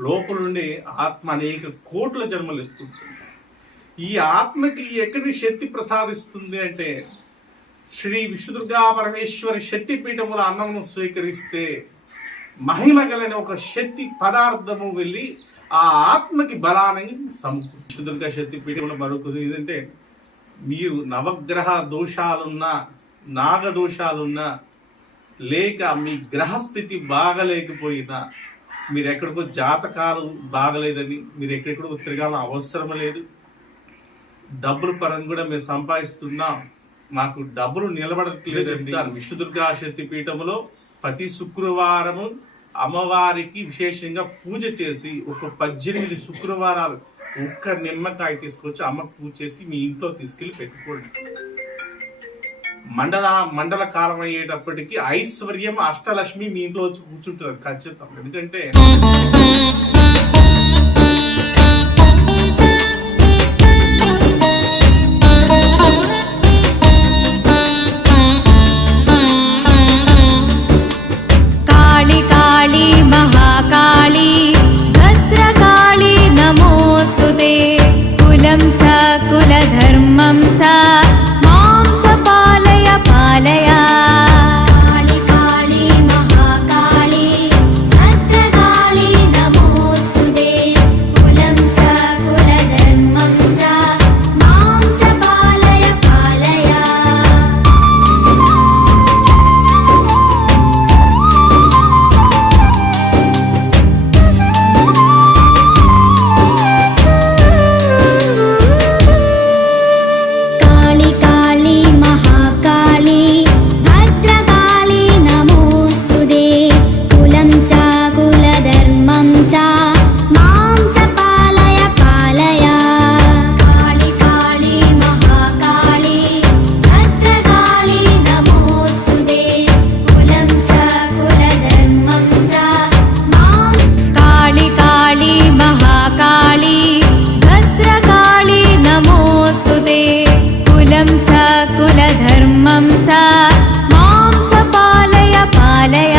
లోపల నుండి ఆత్మ అనేక కోట్ల జన్మలు ఇస్తుంది ఈ ఆత్మకి ఎక్కడి శక్తి ప్రసాదిస్తుంది అంటే శ్రీ విష్ణుదుర్గా పరమేశ్వరి శక్తి పీఠముల అన్నము స్వీకరిస్తే మహిమ గలని ఒక శక్తి పదార్థము వెళ్ళి ఆ ఆత్మకి బలాన్ని సమకూర్చు విష్ణుదుర్గా శక్తి పీఠముల మరొకది ఏంటంటే మీరు నవగ్రహ దోషాలున్నా నాగ దోషాలున్నా లేక మీ గ్రహస్థితి బాగలేకపోయినా మీరు ఎక్కడికో జాతకాలు బాగలేదని మీరు ఎక్కడెక్కడికో తిరగాలని అవసరం లేదు. డబ్బుల పరంగా కూడా మేము సంపాదిస్తున్నాం మాకు డబ్బులు నిలబడట్లేదండి విష్ణుదుర్గా శక్తి పీఠములో ప్రతి శుక్రవారము అమ్మవారికి విశేషంగా పూజ చేసి ఒక పద్దెనిమిది శుక్రవారాలు ఒక్క నిమ్మకాయ తీసుకొచ్చి అమ్మకు పూజ చేసి మీ ఇంట్లో తీసుకెళ్ళి పెట్టుకోండి. మండల మండల కాలం అయ్యేటప్పటికి ఐశ్వర్యం అష్టలక్ష్మి మీ ఇంట్లో వచ్చి కూర్చుంటారు ఖచ్చితంగా. ఎందుకంటే മാംസ മാംസ പാലയ പാലയ.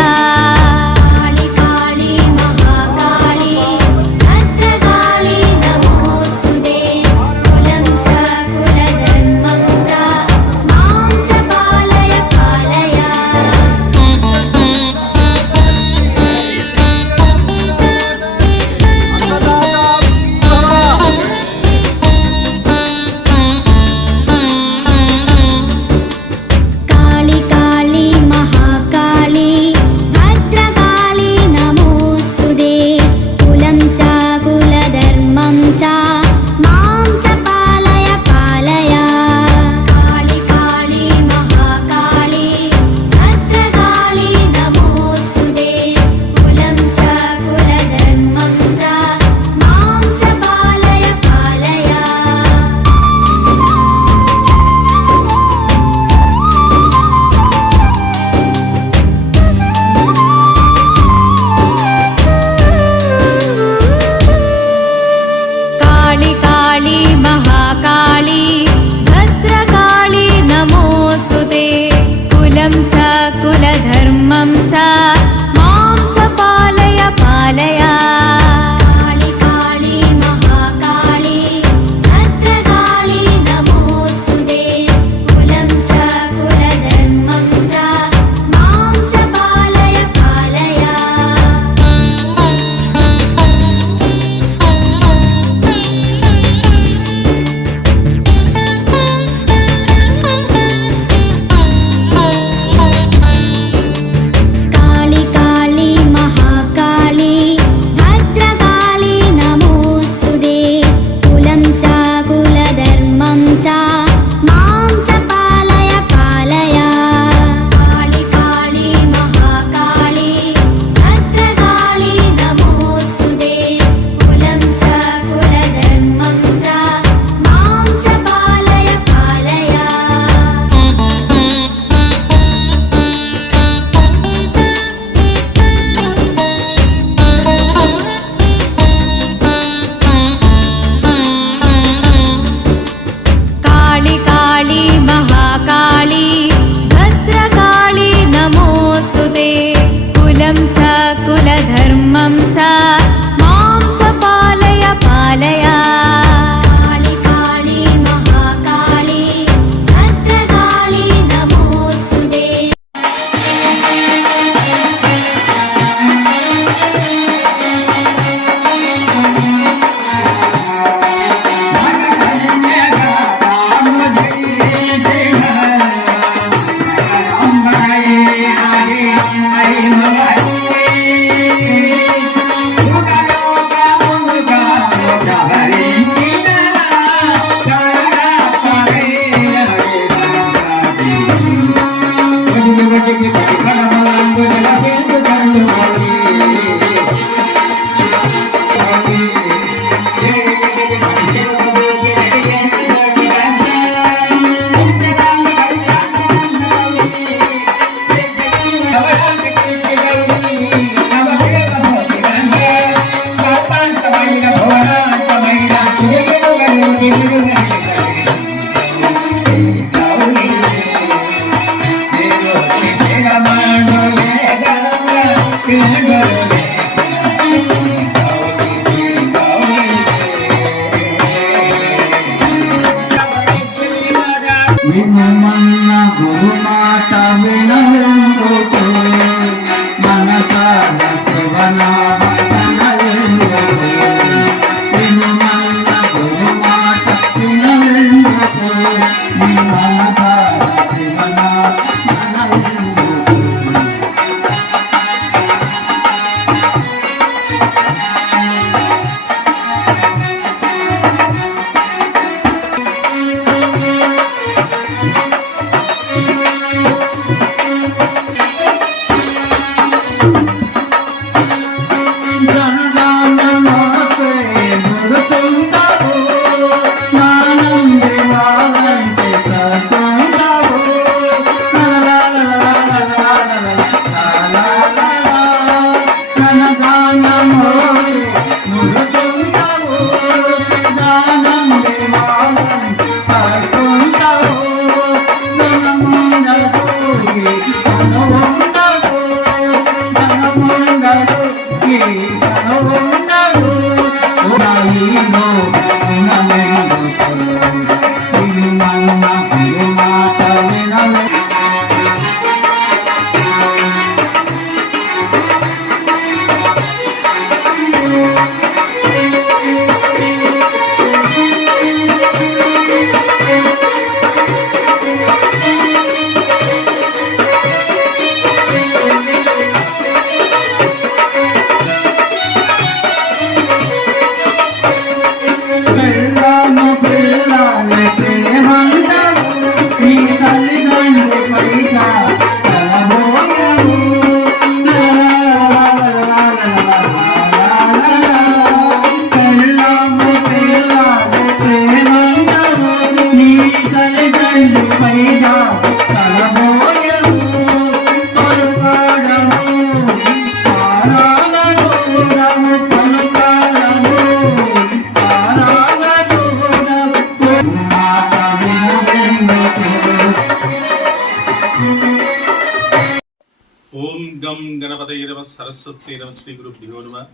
నమ నమ శ్రీ గురుభ్యో నమ.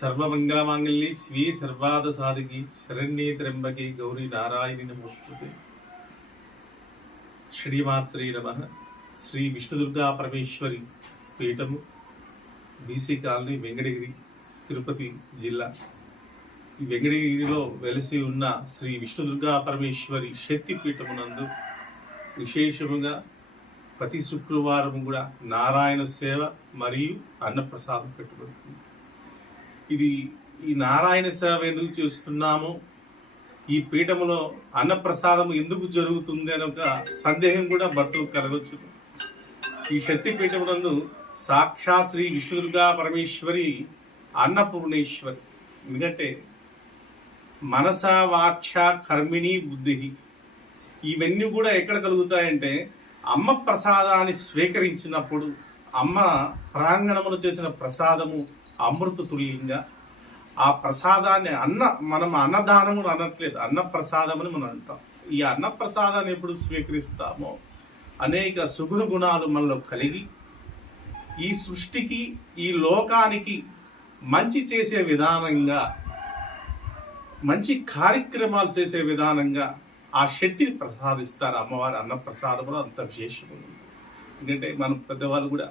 సర్వమంగళమాంగళ్యి శ్రీ సర్వాద సాధకి శరణ్యే త్ర్యంబకే గౌరీ నారాయణి నమోస్తుతే. శ్రీమాత్రే నమ. శ్రీ విష్ణుదుర్గా పరమేశ్వరి పీఠము బీసీ కాలనీ వెంకటగిరి తిరుపతి జిల్లా. ఈ వెంకటగిరిలో వెలసి ఉన్న శ్రీ విష్ణుదుర్గా పరమేశ్వరి శక్తి పీఠమునందు విశేషముగా ప్రతి శుక్రవారం కూడా నారాయణ సేవ మరియు అన్నప్రసాదం పెట్టుబడుతుంది. ఇది ఈ నారాయణ సేవ ఎందుకు చేస్తున్నాము? ఈ పీఠములో అన్నప్రసాదం ఎందుకు జరుగుతుంది అనే ఒక సందేహం కూడా భర్తలు కలగవచ్చు ఈ శక్తి పీఠమునందు సాక్షా శ్రీ విష్ణుదుర్గా పరమేశ్వరి అన్నపూర్ణేశ్వరి. ఎందుకంటే మనస వాక్ష కర్మిణి బుద్ధి ఇవన్నీ కూడా ఎక్కడ కలుగుతాయంటే అమ్మ ప్రసాదాన్ని స్వీకరించినప్పుడు అమ్మ ప్రాంగణములు చేసిన ప్రసాదము అమృత తుల్యంగా. ఆ ప్రసాదాన్ని అన్న మనం అన్నదానము అనట్లేదు అన్న ప్రసాదమని మనం అంటాం. ఈ అన్న ప్రసాదాన్ని ఎప్పుడు స్వీకరిస్తామో అనేక సుగుణ గుణాలు మనలో కలిగి ఈ సృష్టికి ఈ లోకానికి మంచి చేసే విధానంగా మంచి కార్యక్రమాలు చేసే విధానంగా ఆ శక్తిని ప్రసాదిస్తారు అమ్మవారి అన్న అంత విశేషము. ఎందుకంటే మనం పెద్దవాళ్ళు కూడా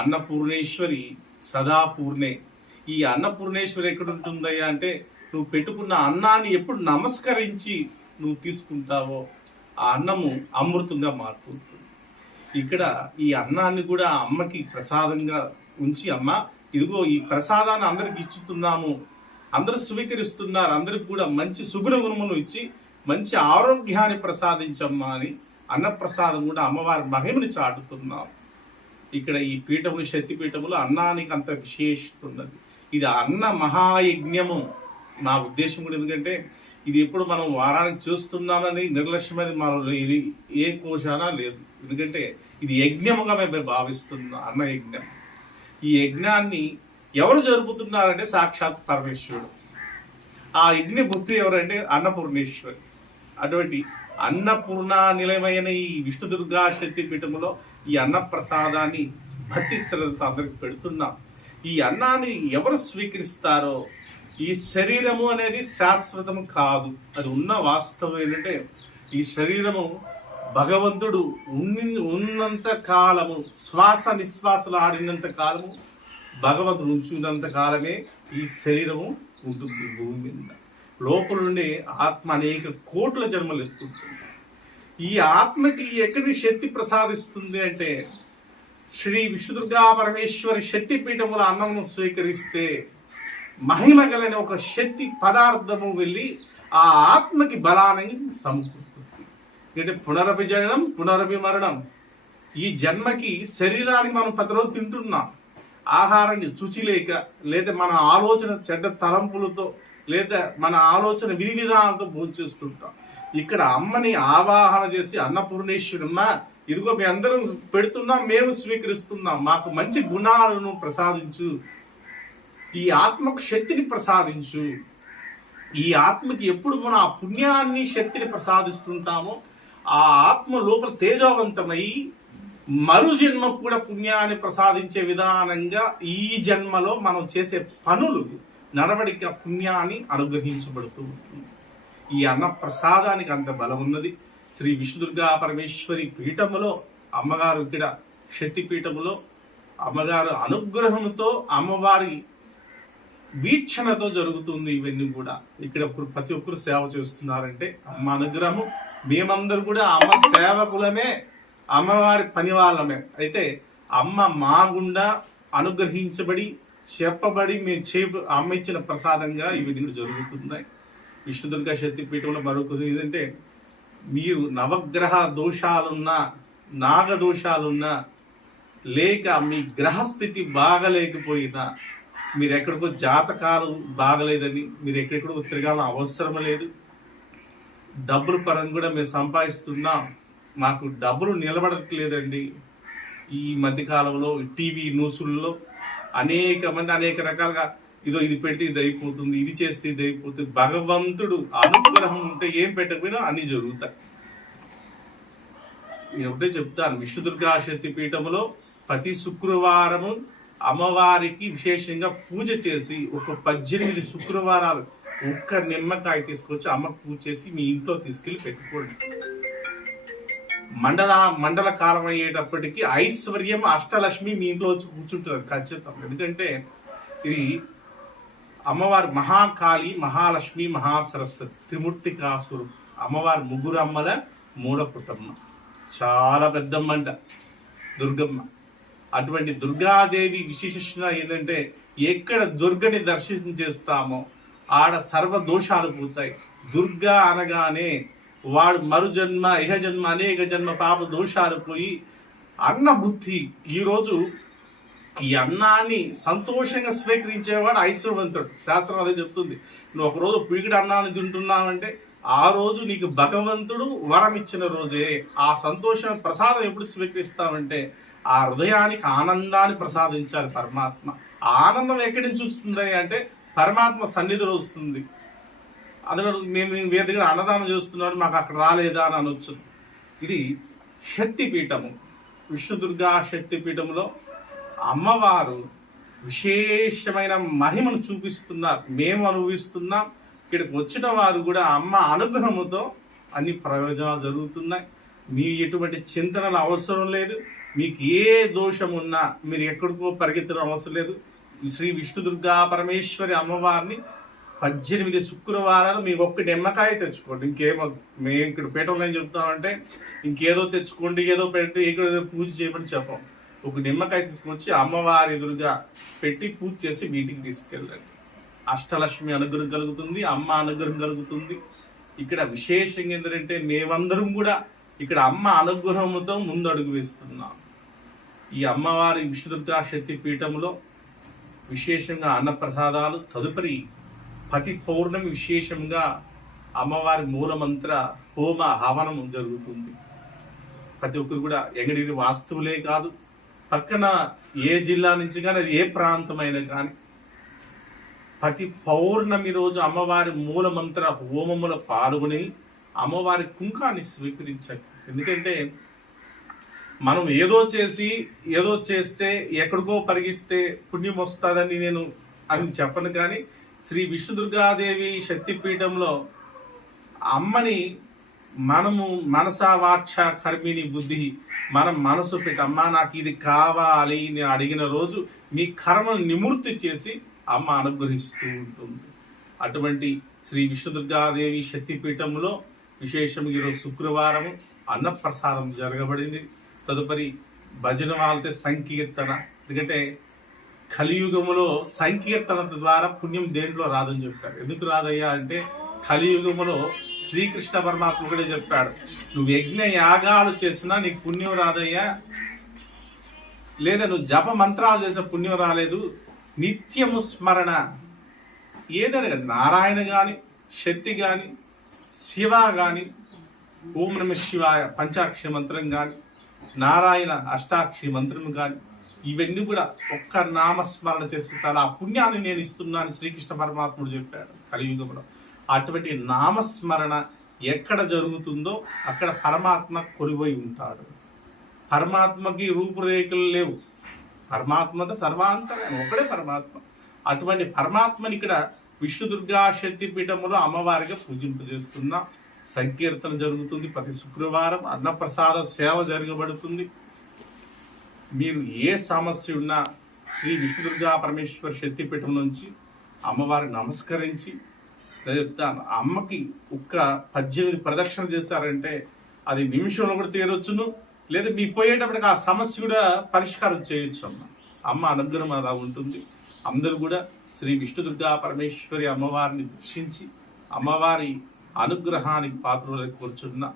అన్నపూర్ణేశ్వరి సదా పూర్ణే. ఈ అన్నపూర్ణేశ్వరి ఎక్కడ ఉంటుందయ్యా అంటే నువ్వు పెట్టుకున్న అన్నాన్ని ఎప్పుడు నమస్కరించి నువ్వు తీసుకుంటావో ఆ అన్నము అమృతంగా మారుతుంటుంది. ఇక్కడ ఈ అన్నాన్ని కూడా అమ్మకి ప్రసాదంగా ఉంచి అమ్మ ఇదిగో ఈ ప్రసాదాన్ని అందరికి ఇచ్చుతున్నాము అందరూ స్వీకరిస్తున్నారు అందరికి కూడా మంచి సుగుణ గుణములు ఇచ్చి మంచి ఆరోగ్యాన్ని ప్రసాదించమ్మా అని అన్నప్రసాదం కూడా అమ్మవారి మహిమని చాటుతున్నాం. ఇక్కడ ఈ పీఠములు శక్తి పీఠములు అన్నానికి అంత విశేషత ఉన్నది ఇది అన్న మహాయజ్ఞము. నా ఉద్దేశం కూడా ఎందుకంటే ఇది ఎప్పుడు మనం వారానికి చూస్తున్నామని నిర్లక్ష్యమైనది మనలో ఇది ఏ కోశానా లేదు. ఎందుకంటే ఇది యజ్ఞముగా మేము భావిస్తున్నాం అన్న యజ్ఞం. ఈ యజ్ఞాన్ని ఎవరు జరుపుతున్నారంటే సాక్షాత్ పరమేశ్వరుడు. ఆ యజ్ఞ బుద్ధి ఎవరంటే అన్నపూర్ణేశ్వరి. అటువంటి అన్నపూర్ణ నిలయమైన ఈ విష్ణుదుర్గా శక్తి పీఠములో ఈ అన్న ప్రసాదాన్ని భక్తి శ్రద్ధతో అందరికి పెడుతున్నాం. ఈ అన్నాన్ని ఎవరు స్వీకరిస్తారో ఈ శరీరము అనేది శాశ్వతం కాదు. అది ఉన్న వాస్తవం ఏంటంటే ఈ శరీరము భగవంతుడు ఉన్ని ఉన్నంత కాలము శ్వాస నిశ్వాసలు ఆడినంత కాలము భగవంతుడు ఉంచినంత కాలమే ఈ శరీరము ఉంటుంది భూమి మీద. లోపల నుండి ఆత్మ అనేక కోట్ల జన్మలు ఎత్తుకుంటుంది. ఈ ఆత్మకి ఎక్కడి శక్తి ప్రసాదిస్తుంది అంటే శ్రీ విష్ణుదుర్గా పరమేశ్వరి శక్తి పీఠముల అన్నము స్వీకరిస్తే మహిమ గలని ఒక శక్తి పదార్థము వెళ్ళి ఆ ఆత్మకి బలాన్ని సమకూరుతుంది. అంటే పునరపి జననం మరణం ఈ జన్మకి శరీరానికి మనం ప్రతిరోజు తింటున్నాం. ఆహారాన్ని శుచి లేక లేదా మన ఆలోచన చెడ్డ తలంపులతో లేదా మన ఆలోచన విధి విధానాలతో భోంచేస్తుంటాం ఇక్కడ అమ్మని ఆవాహన చేసి అన్నపూర్ణేశ్వరమ్మ ఇదిగో మీ అందరం పెడుతున్నాం మేము స్వీకరిస్తున్నాం మాకు మంచి గుణాలను ప్రసాదించు ఈ ఆత్మకు శక్తిని ప్రసాదించు. ఈ ఆత్మకి ఎప్పుడు మనం ఆ పుణ్యాన్ని శక్తిని ప్రసాదిస్తుంటామో ఆ ఆత్మ లోపల తేజోవంతమై మరు జన్మ కూడా పుణ్యాన్ని ప్రసాదించే విధానంగా ఈ జన్మలో మనం చేసే పనులు నడవడిక పుణ్యాన్ని అనుగ్రహించబడుతూ ఉంటుంది. ఈ అన్న ప్రసాదానికి అంత బలం ఉన్నది. శ్రీ విష్ణుదుర్గా పరమేశ్వరి పీఠములో అమ్మగారు ఇక్కడ శక్తిపీఠములో అమ్మగారు అనుగ్రహంతో అమ్మవారి వీక్షణతో జరుగుతుంది ఇవన్నీ కూడా. ఇక్కడ ప్రతి ఒక్కరు సేవ చేస్తున్నారంటే అమ్మ అనుగ్రహము. మేమందరూ కూడా అమ్మ సేవకులమే అమ్మవారి పని వాళ్ళమే అయితే అమ్మ మా గుండా అనుగ్రహించబడి చెప్పబడి మేము చే అమ్మ ఇచ్చిన ప్రసాదంగా ఇవి విధంగా జరుగుతున్నాయి. విష్ణుదుర్గ శక్తి పీఠంలో మరొక ఏంటంటే మీరు నవగ్రహ దోషాలున్నా నాగ దోషాలున్నా లేక మీ గ్రహస్థితి బాగలేకపోయినా మీరు ఎక్కడికో జాతకాలు బాగలేదని మీరు ఎక్కడెక్కడికో తిరగాలని అవసరం లేదు. డబ్బుల పరంగా కూడా మేము సంపాదిస్తున్నాం. మాకు డబ్బులు నిలబడట్లేదండి. ఈ మధ్యకాలంలో టీవీ న్యూసుల్లో అనేక మంది అనేక రకాలుగా ఇదో ఇది పెడితే ఇది అయిపోతుంది ఇది చేస్తే ఇది అయిపోతుంది. భగవంతుడు అనుగ్రహం ఉంటే ఏం పెట్టకపోయినా అన్ని జరుగుతాయి. నేను ఒకటే చెప్తాను విష్ణుదుర్గా శక్తి పీఠములో ప్రతి శుక్రవారము అమ్మవారికి విశేషంగా పూజ చేసి ఒక పద్దెనిమిది శుక్రవారాలు ఒక్క నిమ్మకాయ తీసుకొచ్చి అమ్మకు పూజ చేసి మీ ఇంట్లో తీసుకెళ్ళి పెట్టుకోండి. మండల మండల కాలం అయ్యేటప్పటికీ ఐశ్వర్యం అష్టలక్ష్మి మీ ఇంట్లో వచ్చి కూర్చుంటారు ఖచ్చితం ఎందుకంటే ఇది అమ్మవారి మహాకాళి మహాలక్ష్మి మహాసరస్వతి త్రిమూర్తి కాసురు అమ్మవారి ముగ్గురు అమ్మల మూల పుట్టమ్మ చాలా పెద్దమ్మ అంట దుర్గమ్మ. అటువంటి దుర్గాదేవి విశేషణ ఏంటంటే ఎక్కడ దుర్గని దర్శనం చేస్తామో ఆడ సర్వ దోషాలు పోతాయి. దుర్గా అనగానే వాడు మరుజన్మ ఇహజన్మ ఇహ జన్మ అనేక జన్మ పాప దోషాలు పోయి అన్న బుద్ధి ఈరోజు ఈ అన్నాన్ని సంతోషంగా స్వీకరించేవాడు ఐశ్వర్యవంతుడు. శాస్త్రం అదే చెప్తుంది. నువ్వు ఒక రోజు పిడికిడి అన్నాన్ని తింటున్నావంటే ఆ రోజు నీకు భగవంతుడు వరం ఇచ్చిన రోజే. ఆ సంతోషం ప్రసాదం ఎప్పుడు స్వీకరిస్తావంటే ఆ హృదయానికి ఆనందాన్ని ప్రసాదించాలి పరమాత్మ. ఆనందం ఎక్కడి నుంచి వస్తుంది అంటే పరమాత్మ సన్నిధిలో వస్తుంది. అదే మేము వేరే దగ్గర అన్నదానం చేస్తున్నాడు మాకు అక్కడ రాలేదా అని అనొచ్చు. ఇది శక్తి పీఠము. విష్ణుదుర్గా శక్తిపీఠంలో అమ్మవారు విశేషమైన మహిమను చూపిస్తున్నారు. మేము అనుభవిస్తున్నాం. ఇక్కడికి వచ్చిన వారు కూడా అమ్మ అనుగ్రహముతో అన్ని ప్రయోజనాలు జరుగుతున్నాయి. మీ ఎటువంటి చింతనలు అవసరం లేదు. మీకు ఏ దోషం ఉన్నా మీరు ఎక్కడికో పరిగెత్తడం అవసరం లేదు. శ్రీ విష్ణుదుర్గా పరమేశ్వరి అమ్మవారిని పద్దెనిమిది శుక్రవారాలు మీకు ఒక్క నిమ్మకాయ తెచ్చుకోండి. ఇంకేమో మేము ఇక్కడ పీఠంలో ఏం చెప్తామంటే ఇంకేదో తెచ్చుకోండి ఏదో పెట్టి ఏదో పూజ చేయమని చెప్పం. ఒక నిమ్మకాయ తీసుకొచ్చి అమ్మవారి ఎదురుగా పెట్టి పూజ చేసి మీటింగ్ తీసుకెళ్ళండి. అష్టలక్ష్మి అనుగ్రహం కలుగుతుంది అమ్మ అనుగ్రహం కలుగుతుంది. ఇక్కడ విశేషంగా ఏంటంటే మేమందరం కూడా ఇక్కడ అమ్మ అనుగ్రహంతో ముందు అడుగు వేస్తున్నాం. ఈ అమ్మవారి విష్ణుదుర్గా శక్తి పీఠంలో విశేషంగా అన్నప్రసాదాలు తదుపరి ప్రతి పౌర్ణమి విశేషంగా అమ్మవారి మూలమంత్ర హోమ హవనం జరుగుతుంది. ప్రతి ఒక్కరు కూడా ఎంగడిగిరి వాస్తువులే కాదు పక్కన ఏ జిల్లా నుంచి కానీ అది ఏ ప్రాంతమైనా కానీ ప్రతి పౌర్ణమి రోజు అమ్మవారి మూలమంత్ర హోమములో పాల్గొని అమ్మవారి కుంకాన్ని స్వీకరించాలి ఎందుకంటే మనం ఏదో చేసి ఏదో చేస్తే ఎక్కడికో పరిగిస్తే పుణ్యం వస్తుందని నేను అని చెప్పను కానీ శ్రీ విష్ణుదుర్గాదేవి శక్తిపీఠంలో అమ్మని మనము మనసా వాక్ష కర్మిని బుద్ధి మనం మనసు పెట్టి అమ్మ నాకు ఇది కావాలి నేను అడిగిన రోజు మీ కర్మను నిమూర్తి చేసి అమ్మ అనుగ్రహిస్తూ ఉంటుంది. అటువంటి శ్రీ విష్ణుదుర్గాదేవి శక్తిపీఠంలో విశేషం ఈరోజు శుక్రవారం అన్నప్రసాదం జరగబడింది. తదుపరి భజన వాళ్ళతే సంకీర్తన. ఎందుకంటే కలియుగములో సంకీర్తన ద్వారా పుణ్యం దేంట్లో రాదని చెప్తాడు. ఎందుకు రాదయ్యా అంటే కలియుగములో శ్రీకృష్ణ పరమాత్మ కూడా చెప్పాడు నువ్వు యజ్ఞ యాగాలు చేసినా నీకు పుణ్యం రాదయ్యా. లేదా నువ్వు జప మంత్రాలు చేసిన పుణ్యం రాలేదు. నిత్యము స్మరణ. ఏదైనా నారాయణ కానీ శక్తి కానీ శివ కానీ ఓం నమ శివాయ పంచాక్షి మంత్రం కానీ నారాయణ అష్టాక్షి మంత్రం కానీ ఇవన్నీ కూడా ఒక్క నామస్మరణ చేస్తే చాలా. ఆ పుణ్యాన్ని నేను ఇస్తున్నాను శ్రీకృష్ణ పరమాత్ముడు చెప్పాడు కలియుగంలో. అటువంటి నామస్మరణ ఎక్కడ జరుగుతుందో అక్కడ పరమాత్మ కొలిపోయి ఉంటాడు. పరమాత్మకి రూపురేఖలు లేవు. పరమాత్మత సర్వాంతరం ఒకడే పరమాత్మ. అటువంటి పరమాత్మని ఇక్కడ విష్ణు దుర్గా శక్తి పీఠములో అమ్మవారిగా పూజింపజేస్తున్న సంకీర్తన జరుగుతుంది. ప్రతి శుక్రవారం అన్నప్రసాద సేవ జరగబడుతుంది. మీరు ఏ సమస్య ఉన్నా శ్రీ విష్ణు దుర్గా పరమేశ్వర శక్తిపీఠం నుంచి అమ్మవారిని నమస్కరించి చెప్తాను అమ్మకి ఒక్క పద్దెనిమిది ప్రదక్షిణ చేశారంటే అది నిమిషంలో కూడా తీరొచ్చును. లేదా మీ పోయేటప్పటికి ఆ సమస్య కూడా పరిష్కారం చేయొచ్చు అమ్మ. అమ్మ అనుగ్రహం అలా ఉంటుంది. అందరూ కూడా శ్రీ విష్ణు దుర్గా పరమేశ్వరి అమ్మవారిని దర్శించి అమ్మవారి అనుగ్రహానికి పాత్రలు కూర్చున్న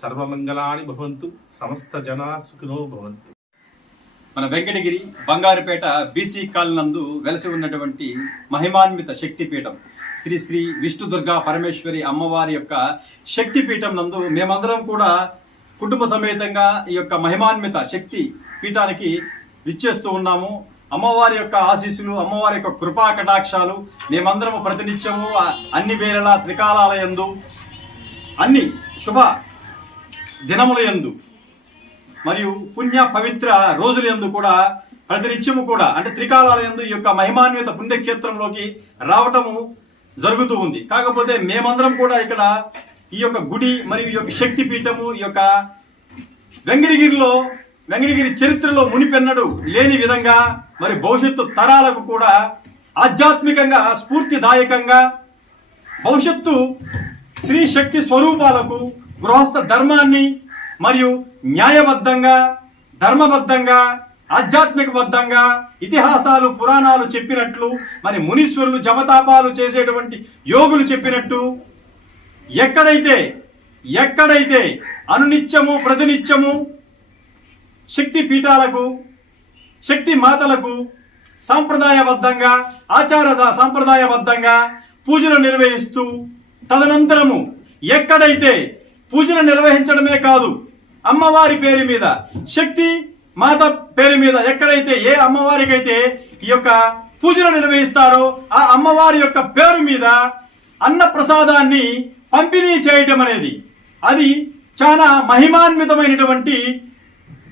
సర్వమంగళాని భవంతు సమస్త జనా సుఖినో భవంతు. మన వెంకటగిరి బంగారుపేట బీసీ నందు వెలసి ఉన్నటువంటి మహిమాన్విత శక్తిపీఠం. శ్రీ శ్రీ విష్ణు దుర్గా పరమేశ్వరి అమ్మవారి యొక్క శక్తిపీఠం నందు మేమందరం కూడా కుటుంబ సమేతంగా ఈ యొక్క మహిమాన్విత శక్తి పీఠానికి విచ్చేస్తూ ఉన్నాము. అమ్మవారి యొక్క ఆశీస్సులు అమ్మవారి యొక్క కృపా కటాక్షాలు మేమందరము ప్రతినిత్యము అన్ని వేళలా త్రికాలాలయందు అన్ని శుభ దినముల యందు మరియు పుణ్య పవిత్ర రోజుల యందు కూడా ప్రతినిత్యము కూడా అంటే త్రికాలాల ఎందు ఈ యొక్క మహిమాన్విత పుణ్యక్షేత్రంలోకి రావటము జరుగుతూ ఉంది. కాకపోతే మేమందరం కూడా ఇక్కడ ఈ యొక్క గుడి మరియు ఈ యొక్క శక్తి పీఠము ఈ యొక్క వెంకటగిరిలో వెంకటగిరి చరిత్రలో మునిపెన్నడు లేని విధంగా మరి భవిష్యత్తు తరాలకు కూడా ఆధ్యాత్మికంగా స్ఫూర్తిదాయకంగా భవిష్యత్తు శ్రీ శక్తి స్వరూపాలకు గృహస్థ ధర్మాన్ని మరియు న్యాయబద్ధంగా ధర్మబద్ధంగా ఆధ్యాత్మికబద్ధంగా ఇతిహాసాలు పురాణాలు చెప్పినట్లు మరి మునీశ్వరులు జపతాపాలు చేసేటువంటి యోగులు చెప్పినట్టు ఎక్కడైతే ఎక్కడైతే అనునిత్యము ప్రతినిత్యము శక్తి పీఠాలకు శక్తి మాతలకు సాంప్రదాయబద్ధంగా ఆచార సాంప్రదాయబద్ధంగా పూజలు నిర్వహిస్తూ తదనంతరము ఎక్కడైతే పూజలు నిర్వహించడమే కాదు అమ్మవారి పేరు మీద. శక్తి మాత పేరు మీద ఎక్కడైతే ఏ అమ్మవారికైతే ఈ యొక్క పూజలు నిర్వహిస్తారో ఆ అమ్మవారి యొక్క పేరు మీద అన్న ప్రసాదాన్ని పంపిణీ చేయటం అనేది. అది చాలా మహిమాన్వితమైనటువంటి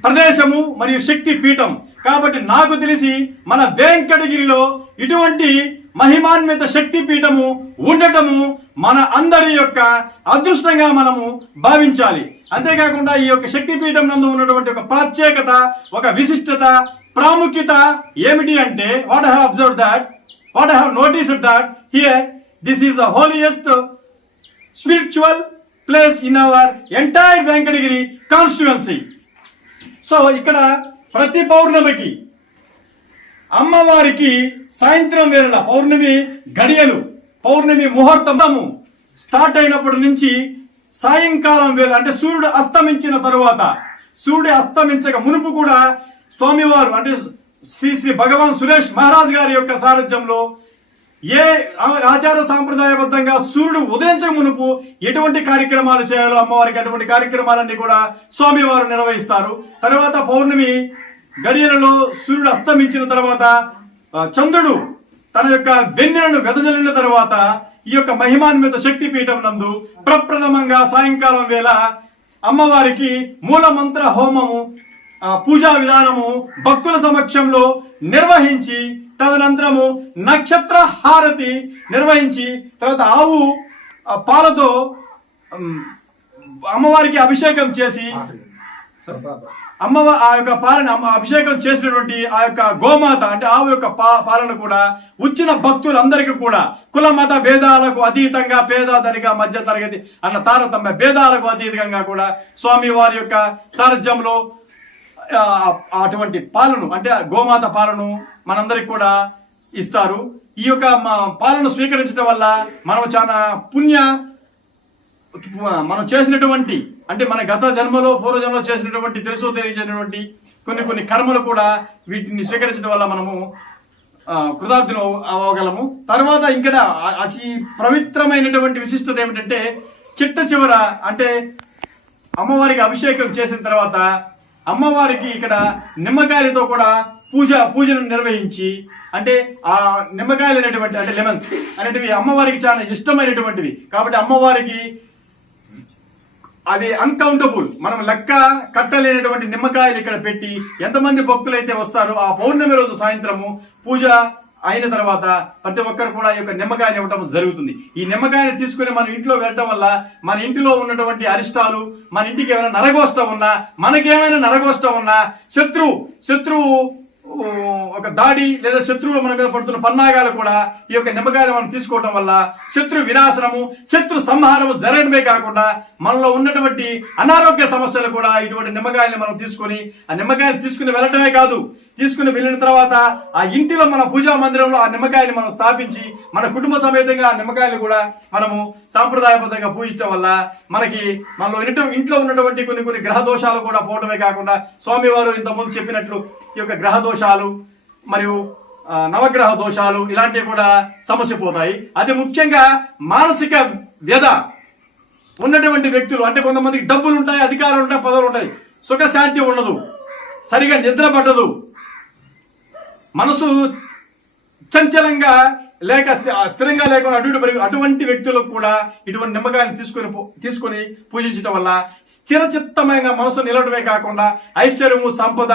ప్రదేశము మరియు శక్తి పీఠం. కాబట్టి నాకు తెలిసి మన వెంకటగిరిలో ఇటువంటి మహిమాన్విత శక్తి పీఠము ఉండటము మన అందరి యొక్క అదృష్టంగా మనము భావించాలి. అంతేకాకుండా ఈ యొక్క శక్తిపీఠం నందు ఉన్నటువంటి ఒక ప్రత్యేకత ఒక విశిష్టత ప్రాముఖ్యత ఏమిటి అంటే what I have observe that what I have that here this is the holiest spiritual place in our entire Venkatagiri constituency so ఇక్కడ ప్రతి పౌర్ణమికి అమ్మవారికి సాయంత్రం వేళ పౌర్ణమి గడియలు పౌర్ణమి ముహూర్తము స్టార్ట్ అయినప్పటి నుంచి సాయంకాలం వేళ అంటే సూర్యుడు అస్తమించిన తరువాత సూర్యుడు అస్తమించక మునుపు కూడా స్వామివారు అంటే శ్రీ శ్రీ భగవాన్ సురేష్ మహారాజ్ గారి యొక్క సారథ్యంలో ఏ ఆచార సాంప్రదాయబద్ధంగా సూర్యుడు ఉదయించక మునుపు ఎటువంటి కార్యక్రమాలు చేయాలో అమ్మవారికి అటువంటి కార్యక్రమాలన్నీ కూడా స్వామివారు నిర్వహిస్తారు. తర్వాత పౌర్ణమి గడియలలో సూర్యుడు అస్తమించిన తర్వాత చంద్రుడు తన యొక్క వెన్నెలను వెదజల్లిన తర్వాత ఈ యొక్క మహిమాన్విత శక్తి పీఠం నందు ప్రప్రథమంగా సాయంకాలం వేళ అమ్మవారికి మూలమంత్ర హోమము పూజా విధానము భక్తుల సమక్షంలో నిర్వహించి తదనంతరము నక్షత్ర హారతి నిర్వహించి తర్వాత ఆవు పాలతో అమ్మవారికి అభిషేకం చేసి అమ్మవ ఆ యొక్క పాలన అభిషేకం చేసినటువంటి ఆ యొక్క గోమాత అంటే ఆవు యొక్క పా పాలన కూడా వచ్చిన భక్తులందరికీ కూడా కుల మత భేదాలకు అతీతంగా పేద ధనిక మధ్య తరగతి అన్న తారతమ్య భేదాలకు అతీతంగా కూడా స్వామి వారి యొక్క సారథ్యంలో అటువంటి పాలను అంటే గోమాత పాలను మనందరికి కూడా ఇస్తారు. ఈ యొక్క మా పాలను స్వీకరించడం వల్ల మనం చాలా పుణ్య మనం చేసినటువంటి అంటే మన గత జన్మలో పూర్వజన్మలో చేసినటువంటి తెలుసు తెలియజేసినటువంటి కొన్ని కొన్ని కర్మలు కూడా వీటిని స్వీకరించడం వల్ల మనము కృతార్థులు అవ్వగలము తర్వాత ఇక్కడ అతి పవిత్రమైనటువంటి విశిష్టత ఏమిటంటే చిట్ట చివర అంటే అమ్మవారికి అభిషేకం చేసిన తర్వాత అమ్మవారికి ఇక్కడ నిమ్మకాయలతో కూడా పూజ పూజను నిర్వహించి అంటే ఆ నిమ్మకాయలు అనేటువంటి అంటే లెమన్స్ అనేటివి అమ్మవారికి చాలా ఇష్టమైనటువంటివి. కాబట్టి అమ్మవారికి అది అన్కౌంటబుల్ మనం లెక్క కట్టలేనటువంటి నిమ్మకాయలు ఇక్కడ పెట్టి ఎంతమంది భక్తులైతే వస్తారో ఆ పౌర్ణమి రోజు సాయంత్రము పూజ అయిన తర్వాత ప్రతి ఒక్కరు కూడా ఈ యొక్క నిమ్మకాయని ఇవ్వటం జరుగుతుంది. ఈ నిమ్మకాయని తీసుకుని మన ఇంట్లో వెళ్ళటం వల్ల మన ఇంటిలో ఉన్నటువంటి అరిష్టాలు మన ఇంటికి ఏమైనా నరగోష్టం ఉన్నా మనకేమైనా నరగోష్టం ఉన్నా శత్రువు శత్రువు ఒక దాడి లేదా శత్రువులు మన మీద పడుతున్న పన్నాగాలు కూడా ఈ యొక్క నిమ్మకాయలు మనం తీసుకోవటం వల్ల శత్రు వినాశనము శత్రు సంహారము జరగడమే కాకుండా మనలో ఉన్నటువంటి అనారోగ్య సమస్యలు కూడా ఇటువంటి నిమ్మకాయల్ని మనం తీసుకొని ఆ నిమ్మకాయలు తీసుకుని వెళ్ళటమే కాదు తీసుకుని వెళ్ళిన తర్వాత ఆ ఇంటిలో మన పూజా మందిరంలో ఆ నిమ్మకాయని మనం స్థాపించి మన కుటుంబ సమేతంగా ఆ నిమ్మకాయలు కూడా మనము సాంప్రదాయబద్ధంగా పూజించడం వల్ల మనకి మనలో ఇంట్లో ఉన్నటువంటి కొన్ని కొన్ని గ్రహ దోషాలు కూడా పోవడమే కాకుండా స్వామివారు ఇంతకుముందు చెప్పినట్లు ఈ యొక్క గ్రహ దోషాలు మరియు నవగ్రహ దోషాలు ఇలాంటివి కూడా సమస్య పోతాయి అది ముఖ్యంగా మానసిక వ్యధ. ఉన్నటువంటి వ్యక్తులు అంటే కొంతమందికి డబ్బులు ఉంటాయి అధికారులు ఉంటాయి పదవులు ఉంటాయి. సుఖశాంతి ఉండదు. సరిగా నిద్ర పట్టదు. మనసు చంచలంగా లేక స్థి- స్థిరంగా లేకుండా అటు పెరిగి అటువంటి వ్యక్తులకు కూడా ఇటువంటి నిమ్మకాయలు తీసుకొని తీసుకొని పూజించడం వల్ల స్థిరచిత్తమైన మనసు నిలవడమే కాకుండా ఐశ్వర్యము సంపద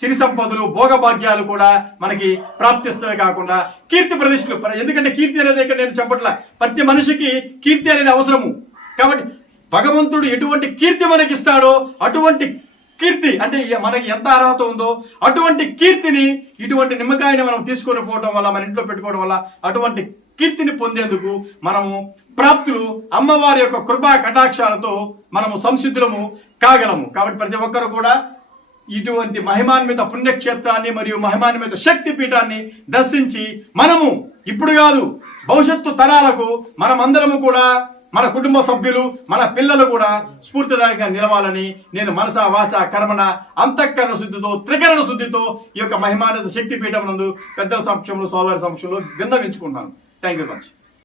సిరి సంపదలు భోగభాగ్యాలు కూడా మనకి ప్రాప్తిస్తమే కాకుండా కీర్తి ప్రతిష్టలు. ఎందుకంటే కీర్తి అనేది ఇక్కడ నేను చెప్పట్ల ప్రతి మనిషికి కీర్తి అనేది అవసరము. కాబట్టి భగవంతుడు ఎటువంటి కీర్తి మనకి ఇస్తాడో అటువంటి కీర్తి అంటే మనకి ఎంత అర్హత ఉందో అటువంటి కీర్తిని ఇటువంటి నిమ్మకాయని మనం తీసుకొని పోవడం వల్ల మన ఇంట్లో పెట్టుకోవడం వల్ల అటువంటి కీర్తిని పొందేందుకు మనము ప్రాప్తులు అమ్మవారి యొక్క కృపా కటాక్షాలతో మనము సంసిద్ధులము కాగలము. కాబట్టి ప్రతి ఒక్కరు కూడా ఇటువంటి మహిమాన్విత పుణ్యక్షేత్రాన్ని మరియు మహిమాన్విత శక్తి పీఠాన్ని దర్శించి మనము ఇప్పుడు కాదు భవిష్యత్తు తరాలకు మనమందరము కూడా మన కుటుంబ సభ్యులు మన పిల్లలు కూడా స్ఫూర్తిదాయకంగా నిలవాలని నేను మనస వాచ కర్మణ అంతఃకరణ శుద్ధితో త్రికరణ శుద్ధితో ఈ యొక్క మహిమాన్విత శక్తి పీఠం నందు పెద్దల సమక్షంలో సోదరి సమక్షంలో విన్నవించుకుంటాను థ్యాంక్ యూ మచ్